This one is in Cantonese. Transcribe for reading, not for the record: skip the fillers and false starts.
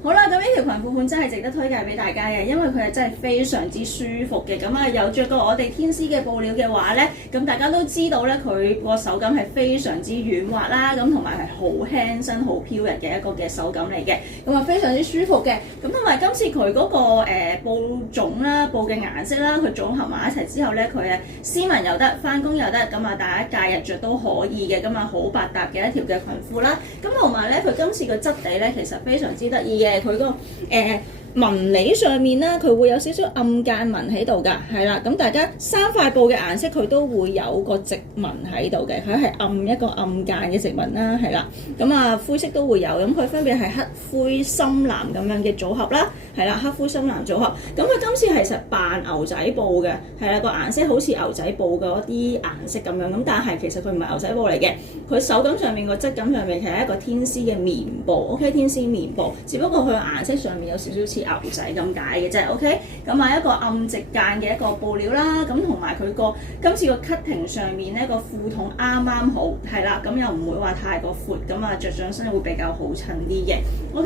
好啦，咁呢條裙褲款真係值得推介俾大家嘅，因為佢係真係非常之舒服嘅。咁啊，有着過我哋天絲嘅布料嘅話咧，咁大家都知道咧，佢個手感係非常之軟滑啦，咁同埋係好輕身、好飄逸嘅一個嘅手感嚟嘅。咁啊，非常之舒服嘅。咁同埋今次佢嗰個布種啦、布嘅顏色啦，佢組合埋一齊之後咧，佢係斯文又得，翻工又得，咁啊大家假日着都可以嘅。咁啊好百搭嘅一條嘅裙褲啦。咁同埋咧，佢今次個質地咧其實非常之得意嘅。佢個紋理上面咧，佢會有少少暗間紋喺度㗎，係啦。咁大家三塊布嘅顏色佢都會有個直紋喺度嘅，佢係一個暗間嘅直紋啦，係啦。咁啊灰色都會有，咁佢分別係黑灰深藍咁樣嘅組合啦，係啦，黑灰深藍組合。咁佢今次其實扮牛仔布嘅，係啦，個顏色好似牛仔布嗰啲顏色咁樣，咁但係其實佢唔係牛仔布嚟嘅，佢手感上面個質感上面係一個天絲嘅棉布 ，OK， 天絲棉布，只不過佢顏色上面有少少似牛仔咁解嘅啫 ，OK， 咁啊一個暗直間嘅一個布料啦，咁同埋佢個今次個 cutting 上面咧個褲筒啱啱好，係啦，咁又唔會話太過闊，咁啊着上身會比較好襯啲嘅。